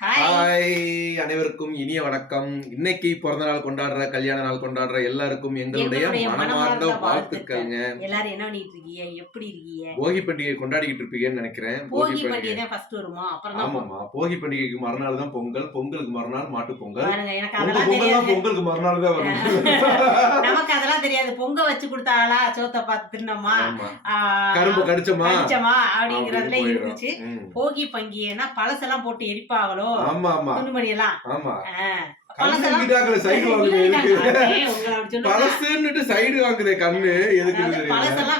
Hi அனைவருக்கும் இனிய வணக்கம். இன்னைக்கு பிறந்த நாள் கொண்டாடுற, கல்யாண நாள் கொண்டாடுற எல்லாருக்கும் எங்களுடைய மனமார்ந்த வாழ்த்துக்கள்ங்க. எல்லாரும் என்ன பண்ணிட்டு இருக்கீங்க, எப்படி இருக்கீங்க? போகி பண்டிகை கொண்டாடிக்கிட்டு இருப்பீங்கன்னு நினைக்கிறேன். போகி பண்டிகை தான் ஃபர்ஸ்ட் வருமா? அப்புறம் ஆமாமா, போகி பண்டிகைக்கு மறுநாள் தான் பொங்கல், பொங்கலுக்கு மறுநாள் மாட்டு பொங்கல். எனக்கு அதெல்லாம் தெரியாது. பொங்கலுக்கு மறுநாள் தான் வரும். நமக்கு அதெல்லாம் தெரியாது. பொங்க வச்சு கொடுத்தாங்களா, சோத்த பார்த்து தின்னோமா, கரும்பு கடிச்சோமா அப்படிங்கறதுல இருந்துச்சு. போகி பண்டிகைனா பழசெல்லாம் போட்டு எரிப்பாங்களோ, ஆமா ஆமா, துணிமணி எல்லாம். ஆமா, பழசெல்லாம்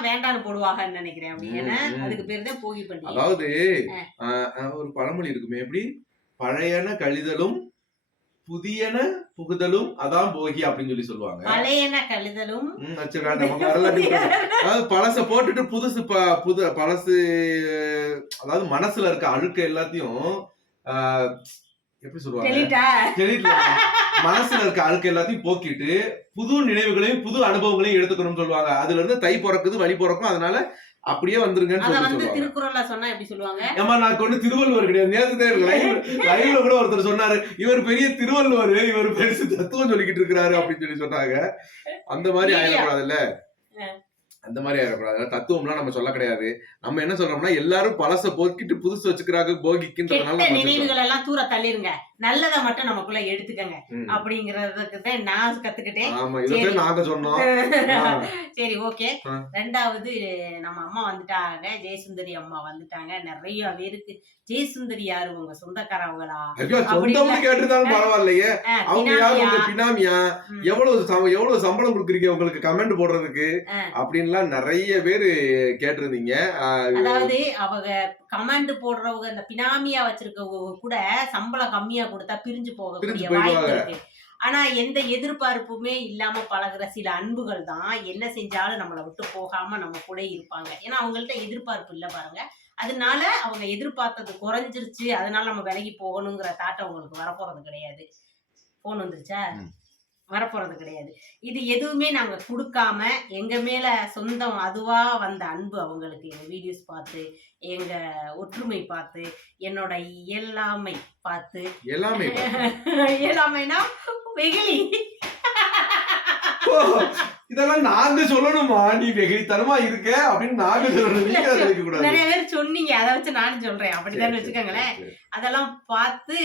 வேண்டான்னு போடுவாங்கன்னு நினைக்கிறேன். அதுக்கு பேரு தான் போகி பண்டிகை. அதாவது ஒரு பழமொழி இருக்குமே, எப்படி பழையன கழிதலும் புதியன புகுதலும் அதான் போகி அப்படின்னு சொல்லி சொல்லுவாங்க. பழையன கழிதலும் அதாவது பழச போட்டுட்டு புதுசு பழசு, அதாவது மனசுல இருக்க அழுக்க எல்லாத்தையும் எப்படி சொல்லுவாங்க, மனசுல இருக்க அழுக்க எல்லாத்தையும் போக்கிட்டு புது நினைவுகளையும் புது அனுபவங்களையும் எடுத்துக்கணும்னு சொல்லுவாங்க. அதுல இருந்து தை பிறக்குது, வழி பிறக்கும், அதனால அப்படியே வந்துருங்கன்னு திருக்குறள்ல சொன்னா எப்படி சொல்லுவாங்க? ஏமா நான் கொண்டு திருவள்ளுவர் கிடையாது, நேரத்துக்கு லைவ்ல கூட ஒருத்தர் சொன்னாரு, இவர் பெரிய திருவள்ளுவர், இவர் பெருசு தத்துவம் சொல்லிக்கிட்டு இருக்கிறாரு அப்படின்னு சொல்லி சொன்னாங்க. அந்த மாதிரி ஆயிடக்கூடாதுல்ல, அந்த மாதிரி ஆயிடக்கூடாது. தத்துவம்லாம் நம்ம சொல்ல கிடையாது. நம்ம என்ன சொல்றோம்னா, எல்லாரும் பழச போக்கிட்டு புதுசு வச்சுக்கிறாங்க போகிக்குன்றதுனால. நினைவுகள் எல்லாம் தூர தள்ளிருங்க, நல்லதை மட்டும் நமக்குள்ள எடுத்துக்கங்க அப்படிங்கறதுக்கு நான் கத்துக்கிட்டேன். ஆமா, இதை நாங்க சொன்னோம். சரி, ஓகே. ரெண்டாவது நம்ம அம்மா வந்துட்டாங்க, ஜெயசுந்தரி அம்மா வந்துட்டாங்க. நிறைய பேருக்கு ஜெயசுந்தரி யாரு, உங்க சொந்தக்காரவங்களா கேட்டுதான் பரவாயில்லையே, அவங்க யாரு, உங்க பினாமியா, எவ்வளவு சம்பளம் கொடுக்குறீங்க உங்களுக்கு கமெண்ட் போடுறதுக்கு அப்படின்லாம் நிறைய பேரு கேட்டிருந்தீங்க. அதாவது அவங்க கமெண்ட் போடுறவங்க, இந்த பினாமியா வச்சிருக்கவங்க கூட சம்பளம் கம்மியா கொடுத்தா பிரிஞ்சு போகக்கூடிய வாய்ப்பு இருக்கு. ஆனா எந்த எதிர்பார்ப்புமே இல்லாம பழகுற சில அன்புகள் தான் என்ன செஞ்சாலும் நம்மளை விட்டு போகாம நம்ம கூட இருப்பாங்க. ஏன்னா அவங்கள்ட்ட எதிர்பார்ப்பு இல்லை பாருங்க. அதனால அவங்க எதிர்பார்த்தது குறைஞ்சிருச்சு, அதனால நம்ம விலகி போகணுங்கிற தாட்டம் அவங்களுக்கு வரப்போறது கிடையாது. போன் வந்துருச்சா, வரப்போறது கிடையாது. இது எதுவுமே நாங்க கொடுக்காம எங்க மேல சொந்தம் அதுவா வந்த அன்பு அவங்களுக்கு. எங்க வீடியோஸ் பார்த்து, எங்க ஒற்றுமை பார்த்து, என்னோட இயலாமை பார்த்து, இயலாமைனா வெகுளி, இதெல்லாம் நாங்க சொல்லணுமா, நீ வெகுளித்தனமா இருக்க அப்படின்னு நாங்க சொல்லணும். நிறைய பேர் சொன்னீங்க, அதை வச்சு நானும் சொல்றேன். அப்படிதான் வச்சுக்கோங்களேன். அதெல்லாம் பார்த்து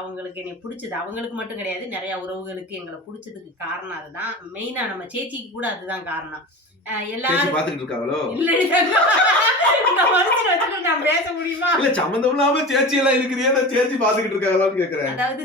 அவங்களுக்கு என்னை பிடிச்சது. அவங்களுக்கு மட்டும் கிடையாது, நிறைய உறவுகளுக்கு எங்களை பிடிச்சதுக்கு காரணம் அதுதான். மெயினா நம்ம சேச்சிக்கு கூட அதுதான் காரணம். எல்லாரும் பாத்துக்கிட்டு இருக்காங்களோ நான் பேச முடியுமா? இல்ல சம்பந்தம் இல்லாம சேச்சி எல்லாம் இருக்கிறியா, சேச்சி பாத்துக்கிட்டு இருக்காங்களான்னு கேக்குறேன். அதாவது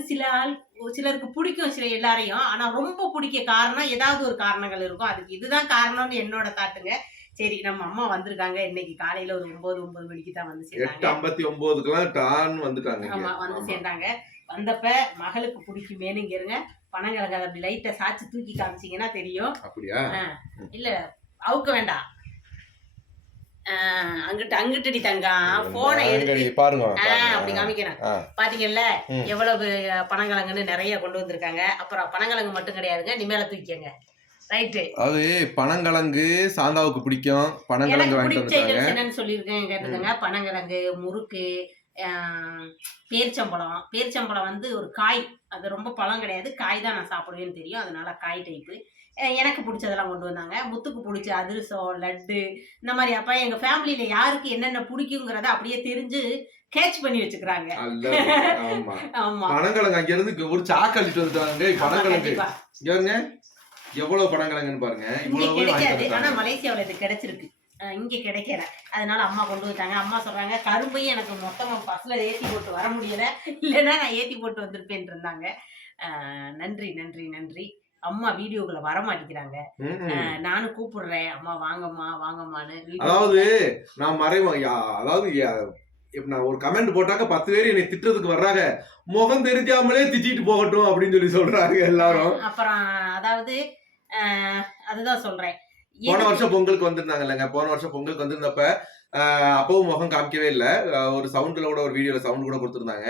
சிலருக்கு பிடிக்கும் சில எல்லாரையும், ஆனா ரொம்ப பிடிக்க காரணம் ஏதாவது ஒரு காரணங்கள் இருக்கும். அதுக்கு இதுதான் காரணம்னு என்னோட தாட்டுங்க. சரி, நம்ம அம்மா வந்திருக்காங்க. இன்னைக்கு காலையில ஒரு 9 மணிக்கு தான் வந்து சேர்ந்தாங்க. 8:59 டான் வந்துட்டாங்க. ஆமா, வந்து சேர்ந்தாங்க. வந்தப்ப மகளுக்கு பிடிக்குமேனு இருங்க, பனங்கிழங்கு அப்படி லைட்டா சாச்சு தூக்கி காமிச்சீங்கன்னா தெரியும். அப்படியா? இல்ல அவுக்க வேண்டாம், அங்கிட்டடி தங்கம் போனை எடுத்து பாருங்க, அப்படி காமிக்கிறேன். பாத்தீங்கல்ல எவ்வளவு பனங்கிழங்குன்னு நிறைய கொண்டு வந்திருக்காங்க. அப்புறம் பனங்கிழங்கு மட்டும் கிடையாதுங்க, நீ மேல தூக்கிக்கங்க. ரைட்டு, அது பனங்கிழங்கு சாந்தாவுக்கு பிடிக்கும். பனங்கிழங்கு என்னன்னு சொல்லியிருக்கேன் கேட்டுக்கங்க. பனங்கிழங்கு, முறுக்கு, பேரிச்சம்பழம் வந்து ஒரு காய். அது ரொம்ப பழம் கிடையாது, காய் தான் நான் சாப்பிடுவேன்னு தெரியும், அதனால காய் டைப்பு. எனக்கு பிடிச்சதெல்லாம் கொண்டு வந்தாங்க. முத்துக்கு பிடிச்ச அதிரசம், லட்டு, இந்த மாதிரி. அப்ப எங்க ஃபேமிலியில யாருக்கு என்னென்ன பிடிக்குங்கிறத அப்படியே தெரிஞ்சு கேட்ச் பண்ணி வச்சுக்கிறாங்க. ஆமா, பனங்கிழங்கு அங்க இருந்து ஒரு சாக்கு அள்ளிட்டு வந்துட்டாங்க. பனங்கிழங்கு எவ்வளவு பனங்கிழங்குன்னு பாருங்க. இவ்வளவு கிடைக்காது, ஆனா மலேசியாவில இது கிடைச்சிருக்கு, இங்க கிடைக்கல. அதனால அம்மா கொண்டு வந்துட்டாங்க. அம்மா சொல்றாங்க, கரும்பையும் எனக்கு மொத்தமா பஸ்ல ஏத்தி போட்டு வர முடியல, இல்லைன்னா நான் ஏத்தி போட்டு வந்திருப்பேன் இருந்தாங்க. நன்றி நன்றி நன்றி. அம்மா வீடியோக்குள்ள வர மாட்டேங்கிறாங்க. நானும் கூப்பிடுறேன், அம்மா வாங்கம்மா வாங்கம்மான்னு. அதாவது நான் அதாவது நான் ஒரு கமெண்ட் போட்டாக்க 10 பேர் என்னை திட்டுறதுக்கு வர்றாங்க, முகம் தெரிஞ்சாமலே திட்டிட்டு போகட்டும் அப்படின்னு சொல்லி சொல்றாங்க எல்லாரும். அப்புறம் அதாவது அதுதான் சொல்றேன், போன வருஷம் பொங்கலுக்கு வந்திருந்தாங்க இல்லைங்க, போன வருஷம் பொங்கலுக்கு வந்திருந்தப்ப அப்பவும் முகம் காமிக்கவே இல்லை. ஒரு சவுண்ட்ல கூட, ஒரு வீடியோல சவுண்ட் கூட கொடுத்துருந்தாங்க.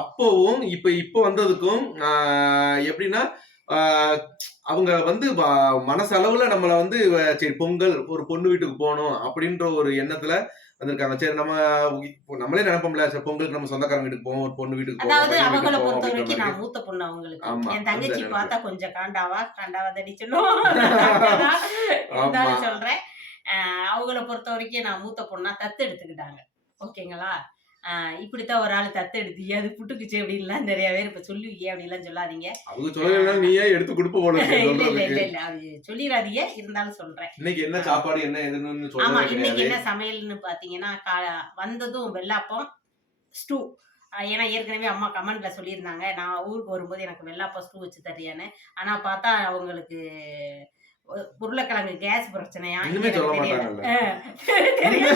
அப்பவும் இப்ப வந்ததுக்கும் எப்படின்னா, அவங்க வந்து மனசளவுல நம்மள வந்து சரி பொங்கல் ஒரு பொண்ணு வீட்டுக்கு போகணும் அப்படின்ற ஒரு எண்ணத்துல வந்திருக்காங்க. சரி நம்ம நம்மளே நினைப்போம்ல, சரி பொங்கலுக்கு நம்ம சொந்தக்காரங்க வீட்டுக்கு போவோம், ஒரு பொண்ணு வீட்டுக்கு போவோம், அதாவது பையன் அவங்கள வீட்டுக்கு போவோம் பொறுத்த அப்படின்ற வரைக்கும் மாதிரி. நான் மூத்த பொண்ணு அவங்களுக்கு. ஆமா, என் அந்த தங்கச்சி நினைப்பு. பார்த்தா கொஞ்சம் காண்டாவதடி சொல்லுவோம். இருந்தாலும் சொல்றேன். அவங்கள பொறுத்த வரைக்கும் நான் மூத்த பொண்ணா தத்து எடுத்துக்கிட்டாங்க. ஓகேங்களா? இப்படித்தான் ஒரு ஆள் தத்து எடுத்தீங்க, அது புட்டுக்குச்சு அப்படின்லாம் நிறைய பேர் இப்ப சொல்லுவீங்க அப்படின்லாம் சொல்லாதீங்க. அவங்க சொல்லலைன்னா நீயே எடுத்து கொடுப்ப போல இருக்கு இல்ல இல்ல சொல்றதுக்கு. இல்ல இல்ல அது சொல்லிடாதீங்க, இருந்தாலும் சொல்றேன். இன்னைக்கு என்ன சாப்பாடு என்ன எதுன்னு ஆமா, சொல்லவே இன்னைக்கு கிடையாது. என்ன சமையல்னு பாத்தீங்கன்னா வந்ததும் வெள்ளாப்பம், ஸ்டூ. ஏன்னா ஏற்கனவே அம்மா கமெண்ட்ல சொல்லியிருந்தாங்க, நான் ஊருக்கு வரும்போது எனக்கு வெள்ளாப்பம் ஸ்டூ வச்சு தரியான்னு. ஆனா பார்த்தா அவங்களுக்கு உருளைக்கிழங்கு கேஸ் பிரச்சனையா இன்னுமே எனக்கு சொல்ல தெரியல. மாட்டாங்கல்ல.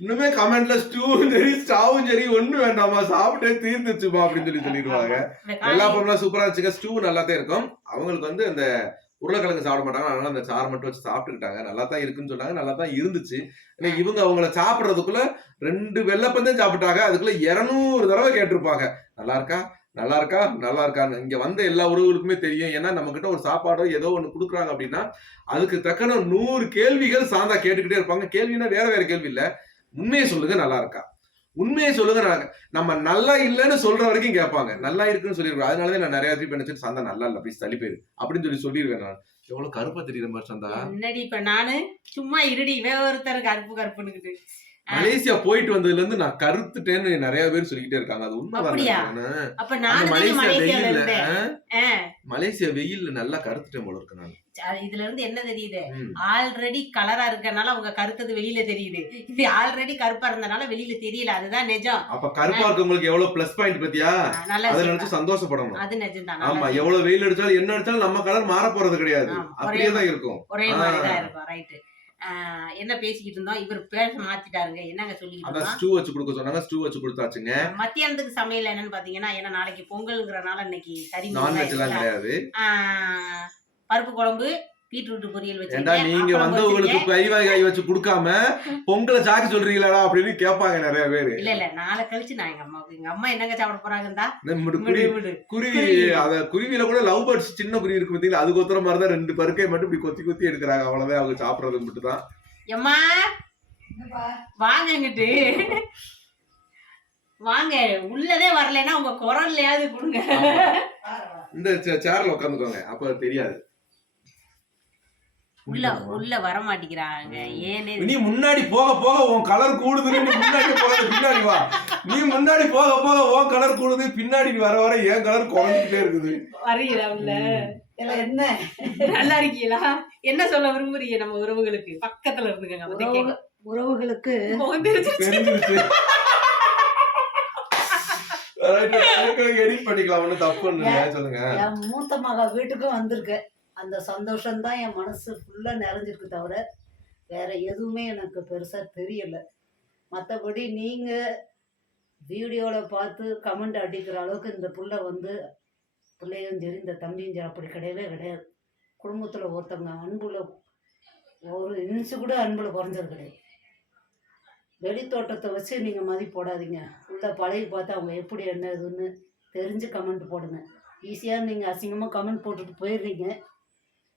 இன்னுமே கமெண்ட்ல ஸ்டூவும் சரி ஸ்டாவும் சரி ஒண்ணும் வேண்டாமா, சாப்பிட்டே தீர்ந்துச்சுமா அப்படின்னு சொல்லிடுவாங்க. வெள்ளாப்பம்லாம் சூப்பரா இருந்துச்சுங்க, ஸ்டூ நல்லாதான் இருக்கும். அவங்களுக்கு வந்து அந்த உருளைக்கிழங்கு சாப்பிட மாட்டாங்க, அதனால அந்த சாறு மட்டும் வச்சு சாப்பிட்டுக்கிட்டாங்க. நல்லா தான் இருக்குன்னு சொன்னாங்க, நல்லா தான் இருந்துச்சு. ஏன்னா இவங்க அவங்கள சாப்பிடுறதுக்குள்ள 2 வெள்ளப்பந்தான் சாப்பிட்டாங்க, அதுக்குள்ள 200 தடவை கேட்டிருப்பாங்க, நல்லா இருக்கா நல்லா இருக்கா நல்லா இருக்கான்னு. இங்க வந்த எல்லா உறவுகளுக்குமே தெரியும். ஏன்னா நம்ம கிட்ட ஒரு சாப்பாடோ ஏதோ ஒண்ணு குடுக்குறாங்க அப்படின்னா அதுக்கு தக்கன 100 கேள்விகள் சாந்தா கேட்டுக்கிட்டே இருப்பாங்க. கேள்வினா வேற வேற கேள்வி இல்ல, உண்மையை சொல்லுங்க நல்லா இருக்கா, உண்மையை சொல்லுங்க. நம்ம நல்லா இல்லைன்னு சொல்ற வரைக்கும் கேட்பாங்க, நல்லா இருக்குன்னு சொல்லிருக்கோம். அதனாலதான் நான் நிறைய திருப்பி நினைச்சிட்டு சந்தா நல்லா இல்ல ப்ளீஸ் தள்ளி போயிரு அப்படின்னு சொல்லிடுவேன். நான் எவ்வளவு கருப்பா தெரியுற மாதிரி சந்தா. என்னடி இப்ப நானு சும்மா இருடி ஒருத்தர் கருப்புன்னுக்கிட்டு. மலேசியா போயிட்டு வந்ததுல இருந்து நான் கருத்துட்டேன்னு நிறைய பேர் சொல்லிக்கிட்டே இருக்காங்க. அது அப்படியா? உண்மைதான். அப்ப நானும் மலேசியால இருந்தேன். மலேசியா வெயில்ல நல்லா கருத்துட்டேன் போல இருக்கு நான். இதுல இருந்து என்ன தெரியுது, ஆல்ரெடி கலரா இருக்கனால அவங்க கருத்தது வெளியில தெரியுது. இது ஆல்ரெடி கருப்பா இருந்தனால வெளியில தெரியல. அதுதான் நிஜம். அப்ப கருப்பா இருக்கவங்களுக்கு எவ்வளவு பிளஸ் பாயிண்ட் பத்தியா, அதை நினைச்சு சந்தோஷப்படணும். அது நிஜம் தான். ஆமா, எவ்வளவு வெயில் அடிச்சாலும் என்ன அடிச்சாலும் நம்ம கலர் மாற போறது கிடையாது, அப்படியேதான் இருக்கும், ஒரே மாதிரிதான் இருக்கும். ரைட்டு. என்ன பேசிக்கிட்டு இருந்தோம், இவர் பேச மாத்திட்டாருங்க. என்னங்க சொல்லிட்டு அதான் ஸ்டூ வச்சு கொடுக்க சொன்னாங்க, ஸ்டூ வச்சு கொடுத்தாச்சுங்க. மத்தியானத்துக்கு சமையல் என்னன்னு பாத்தீங்கன்னா, ஏன்னா நாளைக்கு பொங்கல்ங்கிறனால இன்னைக்கு கறி நான்வெஜ் எல்லாம் கிடையாது. பருப்பு குழம்பு, பீட்ரூட் பொரியல் ஏண்டா நீங்க வந்தவங்களுக்கு கை வச்சு கொடுக்காம பொங்கலை சாக்கி சொல்றீங்களா அப்படின்னு கேட்பாங்க நிறைய பேரு. இல்ல நாளை கழிச்சு நான் எங்க அம்மா என்னங்க சாப்பிட போறாங்கடா, குருவி. அத குருவியில கூட லவ் பேர்ட்ஸ் சின்ன குருவி இருக்கு பாத்தீங்களா, அது கொத்துற மாதிரிதான் 2 பருக்கை மட்டும் இப்படி கொத்தி கொத்தி எடுக்கிறாங்க. அவ்வளவுதான் அவங்க சாப்பிடறது மட்டும் தான். எம்மா வாங்கிட்டு வாங்க, உள்ளதே வரலன்னா உங்க குரல்லையாவது கொடுங்க. இந்த சேர்ல உட்காந்துக்கோங்க, அப்ப தெரியாது. உள்ள வர மாட்டேங்கிறாங்க. ஏனே நீ முன்னாடி போக போக உன் கலர் கூடுதுன்னு, நீ முன்னாடி போகாத பின்னாடி வா. நீ முன்னாடி போக போக உன் கலர் கூடுது, பின்னாடி வர வர என் கலர் குறைஞ்சிட்டே இருக்குது. வரீங்களா உள்ள? என்ன நல்லா இருக்கீங்களா? என்ன சொல்ல விரும்புறீங்க நம்ம உறவுகளுக்கு? பக்கத்துல இருந்துங்க உறவுகளுக்கு தெரிஞ்சிருச்சு. எடிட் பண்ணிக்கலாம், ஒன்னும் தப்பு இல்ல, சொல்லுங்க. என் மூத்த மக வீட்டுக்கும் வந்திருக்கு. அந்த சந்தோஷம் தான் என் மனசு ஃபுல்லா நிறைஞ்சிருக்கு, தவிர வேற எதுவுமே எனக்கு பெருசா தெரியல. மற்றபடி நீங்க வீடியோல பார்த்து கமெண்ட் அடிக்கிற அளவுக்கு இந்த புள்ள வந்து பிள்ளையும் சரி இந்த தம்பியும் சரி அப்படி கிடையவே கிடையாது. குடும்பத்துல ஒருத்தவங்க அன்புல ஒரு இன்ச்சு கூட அன்புல குறைஞ்சது கிடையாது. வெளித்தோட்டத்தை வச்சு நீங்கள் மதிப்பு போடாதீங்க. உள்ள பழகி பார்த்து அவங்க எப்படி என்ன இதுன்னு தெரிஞ்சு கமெண்ட் போடுங்க. ஈஸியாக நீங்கள் அசிங்கமாக கமெண்ட் போட்டுட்டு போயிடுறீங்க,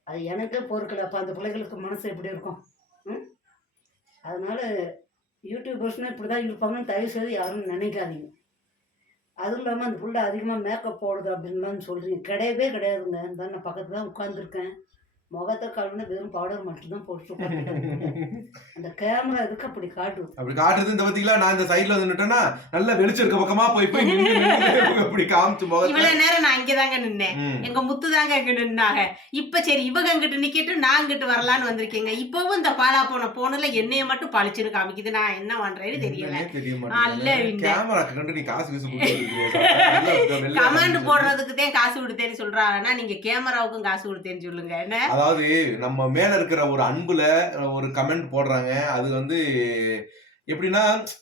அது எனக்கே பொறுக்கல. அப்போ அந்த பிள்ளைகளுக்கு மனசு எப்படி இருக்கும்? அதனால் யூடியூபர்ஸ்னால் இப்படி தான் இருப்பாங்கன்னு தயவு செய்து யாரும் நினைக்காதீங்க. அதுவும் இல்லாமல் அந்த புள்ள அதிகமாக மேக்கப் போடுது அப்படின்லாம் சொல்கிறீங்க, கிடையவே கிடையாதுங்க. இந்த நான் பக்கத்தில் தான் உட்காந்துருக்கேன், முகத்தை காட்டுனா வெறும் பவுடர் மட்டும்தான் போட்டு. அந்த கேமரா எதுக்கு அப்படி காட்டுது? அப்படி காட்டுது. இந்த பாத்தீங்களா, நான் இந்த சைடுல வந்துட்டேன்னா நல்ல வெளிச்சம் இருக்க பக்கமா போய் போய் அப்படி காமிச்சு முகத்தை. இவ்வளவு நேரம் நான் இங்கதாங்க நின்னேன், எங்க முத்து தாங்க இங்க நின்னாங்க. இப்ப சரி இவங்க அங்கிட்டு நிக்கிட்டு நான் அங்கிட்டு வரலான்னு வந்திருக்கீங்க. இப்பவும் இந்த பாலா போனல என்னைய மட்டும் பழிச்சுன்னு காமிக்குது. நான் என்ன பண்றேன்னு தெரியல. கேமராக்கு கண்டு நீ காசு கமெண்ட் போடுறதுக்கு தான் காசு கொடுத்தேன்னு சொல்றாங்கன்னா, நீங்க கேமராவுக்கும் காசு கொடுத்தேன்னு சொல்லுங்க. என்ன அதாவது நம்ம மேல இருக்கிற ஒரு அன்புல ஒரு கமெண்ட் போடுறாங்க. அது வந்து எப்படின்னா,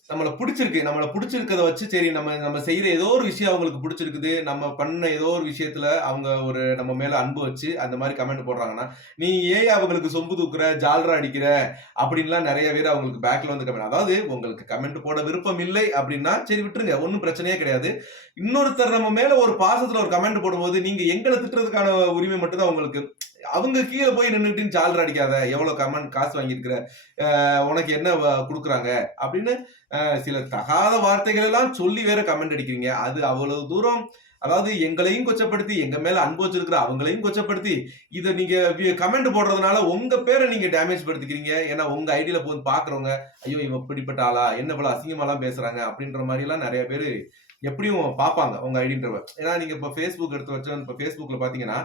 நம்மளை பிடிச்சிருக்கத வச்சு சரி நம்ம செய்யற ஏதோ ஒரு விஷயம் அவங்களுக்கு பிடிச்சிருக்குது, நம்ம பண்ண ஏதோ ஒரு விஷயத்துல அவங்க ஒரு நம்ம மேல அன்பு வச்சு அந்த மாதிரி கமெண்ட் போடுறாங்கன்னா, நீ ஏன் அவங்களுக்கு சொம்பு தூக்குற, ஜால்ரா அடிக்கிற அப்படின்லாம் நிறைய பேர் அவங்களுக்கு பேக்ல வந்து கமெண்ட். அதாவது உங்களுக்கு கமெண்ட் போட விருப்பம் இல்லை அப்படின்னா சரி விட்டுருங்க, ஒன்றும் பிரச்சனையே கிடையாது. இன்னொருத்தர் நம்ம மேல ஒரு பாசத்துல ஒரு கமெண்ட் போடும்போது நீங்க எங்களை திட்டுறதுக்கான உரிமை மட்டும்தான் உங்களுக்கு. அவங்க கீழே போய் நின்றுட்டு ஜாலர் அடிக்காத, எவ்வளவு கமெண்ட் காசு வாங்கியிருக்கிற, உனக்கு என்ன கொடுக்குறாங்க அப்படின்னு சில தகாத வார்த்தைகள் எல்லாம் சொல்லி வேற கமெண்ட் அடிக்கிறீங்க. அது அவ்வளவு தூரம், அதாவது எங்களையும் கொச்சப்படுத்தி, எங்க மேல அன்பு வச்சிருக்கிற அவங்களையும் கொச்சப்படுத்தி, இதை நீங்க கமெண்ட் போடுறதுனால உங்க பேரை நீங்க டேமேஜ் படுத்திக்கிறீங்க. ஏன்னா உங்க ஐடியில போய் பாக்குறவங்க, ஐயோ இவன் இப்படிப்பட்ட ஆளா, என்ன போல அசிங்கமாலாம் பேசுறாங்க அப்படின்ற மாதிரி எல்லாம் நிறைய பேரு எப்படியும் பார்ப்பாங்க உங்க ஐடின்றவ. ஏன்னா நீங்க இப்ப ஃபேஸ்புக் எடுத்து வச்சோம், இப்ப ஃபேஸ்புக்ல பாத்தீங்கன்னா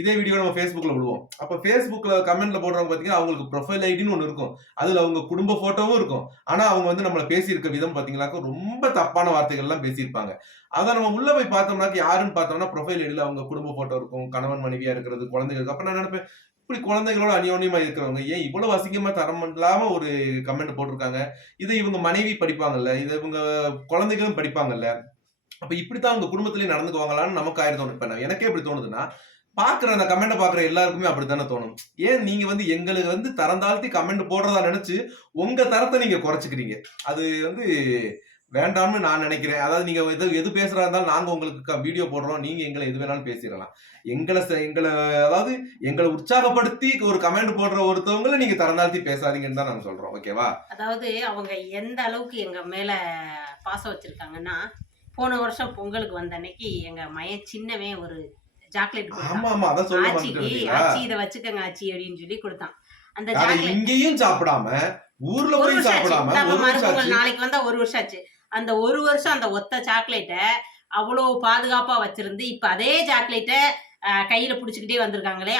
இதே வீடியோ நம்ம ஃபேஸ்புக்ல விடுவோம். அப்ப ஃபேஸ்புக்ல கமெண்ட்ல போடுறவங்க பாத்தீங்கன்னா அவங்களுக்கு ப்ரொஃபைல் ஐடின்னு ஒண்ணு இருக்கும், அதுல அவங்க குடும்ப போட்டோவும் இருக்கும். ஆனா அவங்க வந்து நம்மள பேசியிருக்க விதம் பாத்தீங்கன்னாக்க ரொம்ப தப்பான வார்த்தைகள் எல்லாம் பேசியிருப்பாங்க. அதை நம்ம உள்ள போய் பார்த்தோம்னாக்க யாருன்னு பார்த்தோம்னா ப்ரொஃபைல் ஐடியில அவங்க குடும்ப போட்டோ இருக்கும், கணவன் மனைவியா இருக்கிறது, குழந்தைகள் இருக்கு. அப்ப நான் நினைப்பேன், இப்படி குழந்தைகளோட அநியோன்யமா இருக்கிறவங்க ஏன் இவ்வளவு அசிங்கமா தரம் இல்லாம ஒரு கமெண்ட் போட்டிருக்காங்க. இதை இவங்க மனைவி படிப்பாங்கல்ல, இதை இவங்க குழந்தைகளும் படிப்பாங்கல்ல, அப்ப இப்படித்தான் அவங்க குடும்பத்திலேயே நடந்துக்குவாங்களான்னு நமக்கு ஆயிரம். இப்ப எனக்கே எப்படி தோணுதுன்னா, பாக்குற அந்த கமெண்ட் பாக்குற எல்லாருக்குமே அப்படித்தானே தோணும். ஏன் நீங்க வந்து எங்களுக்கு வந்து தரம் தாழ்த்தி கமெண்ட் போடுறதா நினைச்சு உங்க தரத்தை நீங்க குறைச்சிக்கிறீங்க. அது வந்து வேண்டாம்னு நான் நினைக்கிறேன். அதாவது நீங்க எது பேசுறா இருந்தாலும் நாங்க உங்களுக்கு வீடியோ போடுறோம், நீங்க எங்களை எது வேணாலும் பேசிடலாம். அதாவது எங்களை உற்சாகப்படுத்தி ஒரு கமெண்ட் போடுற ஒருத்தவங்களை நீங்க தரம் தாழ்த்தி பேசாதீங்கன்னு தான் நாங்க சொல்றோம். ஓகேவா? அதாவது அவங்க எந்த அளவுக்கு எங்க மேல பாசம் வச்சிருக்காங்கன்னா, போன வருஷம் பொங்கலுக்கு வந்த அன்னைக்கு எங்க மயன் சின்னவன் ஒரு சாக்லேட் ஆச்சி இதை வச்சுக்கங்க ஆச்சி அப்படின்னு சொல்லி கொடுத்தான். அந்த இங்கேயும் சாப்பிடாம ஊர்ல போய் சாப்பிடாம நாளைக்கு வந்தா 1 வருஷம் ஆச்சு. அந்த 1 வருஷம் அந்த ஒத்த சாக்லேட்டை அவ்வளவு பாதுகாப்பா வச்சிருந்து இப்ப அதே சாக்லேட்டை கையில புடிச்சுக்கிட்டே வந்திருக்காங்களே.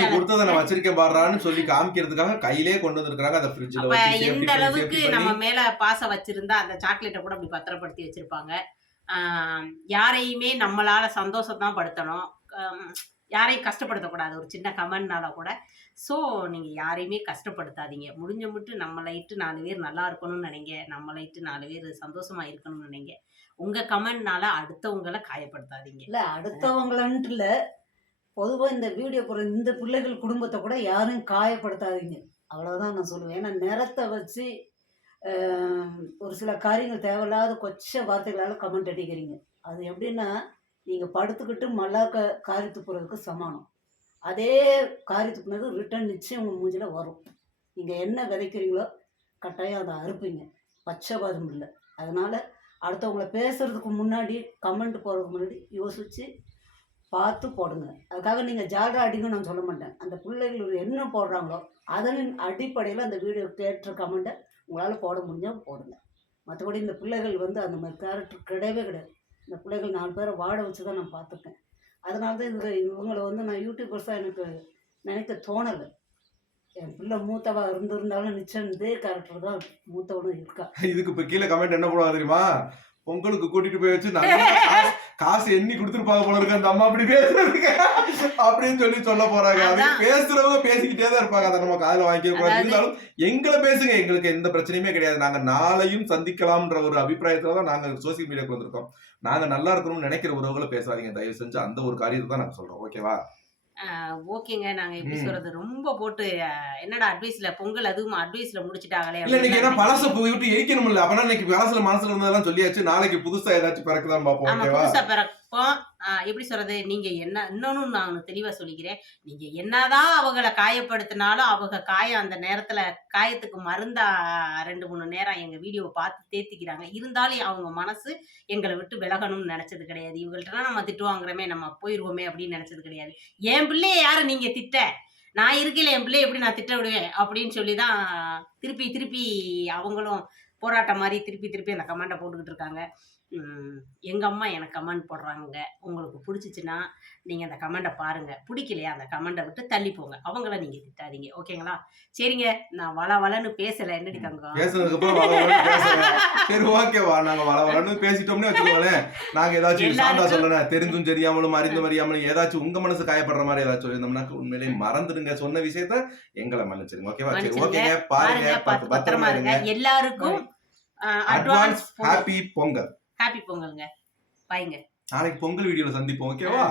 நீ கொடுத்தத நான் வச்சிருக்கேன் பாறான்னு சொல்லி காமிக்கிறதுக்காக கையிலே கொண்டு வந்திருக்காங்க. அந்த ஃப்ரிட்ஜ்ல வச்சு எந்த அளவுக்கு நம்ம மேல பாசம் வச்சிருந்தா அந்த சாக்லேட்டை கூட அப்படி பத்திரப்படுத்தி வச்சிருப்பாங்க. யாரையுமே நம்மளால சந்தோஷம் தான் படுத்தணும், யாரையும் கஷ்டப்படுத்தக்கூடாது ஒரு சின்ன கமெண்ட்னால கூட. ஸோ நீங்கள் யாரையுமே கஷ்டப்படுத்தாதீங்க. முடிஞ்ச மட்டும் நம்ம லைட்டு 4 பேர் நல்லா இருக்கணும்னு நினைங்க, நம்ம லைட்டு 4 பேர் சந்தோஷமா இருக்கணும்னு நினைங்க. உங்கள் கமெண்ட்னால அடுத்தவங்களை காயப்படுத்தாதீங்க. இல்லை அடுத்தவங்களன்ட்டு இல்லை, பொதுவாக இந்த வீடியோ போகிற இந்த பிள்ளைகள் குடும்பத்தை கூட யாரும் காயப்படுத்தாதீங்க, அவ்வளோதான் நான் சொல்லுவேன். ஏன்னா நிறத்தை வச்சு ஒரு சில காரியங்கள் தேவையில்லாத கொச்ச வார்த்தைகளால் கமெண்ட் அடிக்கிறீங்க. அது எப்படின்னா, நீங்கள் படுத்துக்கிட்டு மல்லாக்க காரியத்து போகிறதுக்கு சமானம். அதே காரியத்துக்கு பிறகு ரிட்டர்ன் நிச்சயம் உங்கள் மூஞ்சில் வரும். நீங்கள் என்ன விதைக்கிறீங்களோ கட்டாயம் அதை அறுப்பீங்க, பச்சைபாதம் இல்லை. அதனால் அடுத்தவங்களை பேசுகிறதுக்கு முன்னாடி கமெண்ட் போடுறதுக்கு முன்னாடி யோசித்து பார்த்து போடுங்க. அதுக்காக நீங்கள் ஜாலியாக அடிங்கன்னு நான் சொல்ல மாட்டேன். அந்த பிள்ளைகள் என்ன போடுறாங்களோ அதன் அடிப்படையில் அந்த வீடியோ கேட்ட கமெண்ட்டை உங்களால் போட முடிஞ்சால் போடுங்க. மற்றபடி இந்த பிள்ளைகள் வந்து அந்த மாதிரி கேரக்டர் கிடையவே கிடையாது. இந்த பிள்ளைகள் 4 பேரை வாட வச்சு தான் நான் பார்த்துருக்கேன். அதனால தான் இவங்களை வந்து நான் யூடியூபர்ஸாக எனக்கு நினைக்க தோணலை. என் பிள்ளை மூத்தவா இருந்திருந்தாலும் நிச்சயம் இதே கேரக்டர் தான் மூத்தவனும் இருக்கா. இதுக்கு இப்போ கீழே கமெண்ட் என்ன போடுவா தெரியுமா, பொங்கலுக்கு கூட்டிட்டு போய் வச்சு காசு எண்ணி கொடுத்துருப்பாங்க போல இருக்கு அந்த அம்மா அப்படி பேசுறதுக்கு அப்படின்னு சொல்ல போறாங்க. அது பேசுறவங்க பேசிக்கிட்டே தான் இருப்பாங்க, அதை நம்ம காதுல வாங்கிக்க கூடாது. இருந்தாலும் எங்களை பேசுங்க, எங்களுக்கு எந்த பிரச்சனையுமே கிடையாது. நாங்க நாளையும் சந்திக்கலாம்ன்ற ஒரு அபிப்பிராயத்துல தான் நாங்க சோசியல் மீடியாவுக்கு வந்திருக்கோம். நாங்க நல்லா இருக்கணும்னு நினைக்கிற உறவுகளை பேசாதீங்க தயவு செஞ்சு, அந்த ஒரு காரியத்தை தான் நாங்க சொல்றோம். ஓகேவா? ஓகேங்க. நாங்க எப்படி சொல்றது, ரொம்ப போட்டு என்னடா அட்வைஸ்ல பொங்கல் அதுவும் அட்வைஸ்ல முடிச்சிட்டாங்களே. இல்ல நீங்க என்ன பழச விட்டு எரிக்கணும் இல்ல, அப்பனா இன்னைக்கு பழசுல மனசுல இருந்ததெல்லாம் சொல்லியாச்சு, நாளைக்கு புதுசா ஏதாச்சும் பிறக்குதான் பாப்போம். ஓகேவா? புதுசா பிறக்கும். எப்படி சொல்றது, நீங்க என்ன இன்னொன்னு நான் தெளிவா சொல்லிக்கிறேன், நீங்க என்னதான் அவங்கள காயப்படுத்தினாலும் அவங்க காயம் அந்த நேரத்துல காயத்துக்கு மருந்தா 2-3 நேரம் எங்க வீடியோவை பார்த்து தேத்திக்கிறாங்க. இருந்தாலும் அவங்க மனசு எங்களை விட்டு விலகணும்னு நினைச்சது கிடையாது. இவங்கள்ட்ட நம்ம திட்டு வாங்குறோமே, நம்ம போயிருவோமே அப்படின்னு நினைச்சது கிடையாது. என் பிள்ளைய யாரு நீங்க திட்ட, நான் இருக்கல என் பிள்ளைய எப்படி நான் திட்ட விடுவேன் அப்படின்னு சொல்லிதான் திருப்பி அவங்களும் போராட்டம் மாதிரி திருப்பி அந்த கமெண்ட்டை போட்டுக்கிட்டு இருக்காங்க. எங்கள் அம்மா எனக்கு கமெண்ட் போடுறாங்க, உங்களுக்கு பிடிச்சிச்சின்னா நீங்கள் அந்த கமெண்ட்டை பாருங்கள், பிடிக்கலையா அந்த கமெண்ட்டை விட்டு தள்ளி போங்க, அவங்கள நீங்கள் திட்டாதீங்க. ஓகேங்களா? சரிங்க, நான் வளன்னு பேசலை, என்னடி தங்கம் பேசுனதுக்கப்புறம் சரி ஓகேவா, நாங்கள் வளன்னு பேசிட்டோம்னு வச்சுக்கோங்களேன். நாங்கள் ஏதாச்சும் சாந்தா சொல்லணும், தெரிந்தும் தெரியாமலும் அறிந்தும் அறியாமலும் ஏதாச்சும் உங்கள் மனசு காயப்படுற மாதிரி ஏதாச்சும் சொல்லியிருந்தோம்னாக்க உண்மையிலேயே மறந்துடுங்க, சொன்ன விஷயத்த எங்களை மன்னிச்சிருங்க. ஓகேவா? சரி ஓகேங்க, பாருங்க, பத்திரமா இருங்க. எல்லாருக்கும் அட்வான்ஸ் ஹாப்பி பொங்கல். ஹாப்பி பொங்கல்ங்க. பாய்ங்க. நாளைக்கு பொங்கல் வீடியோல சந்திப்போம். ஓகேவா?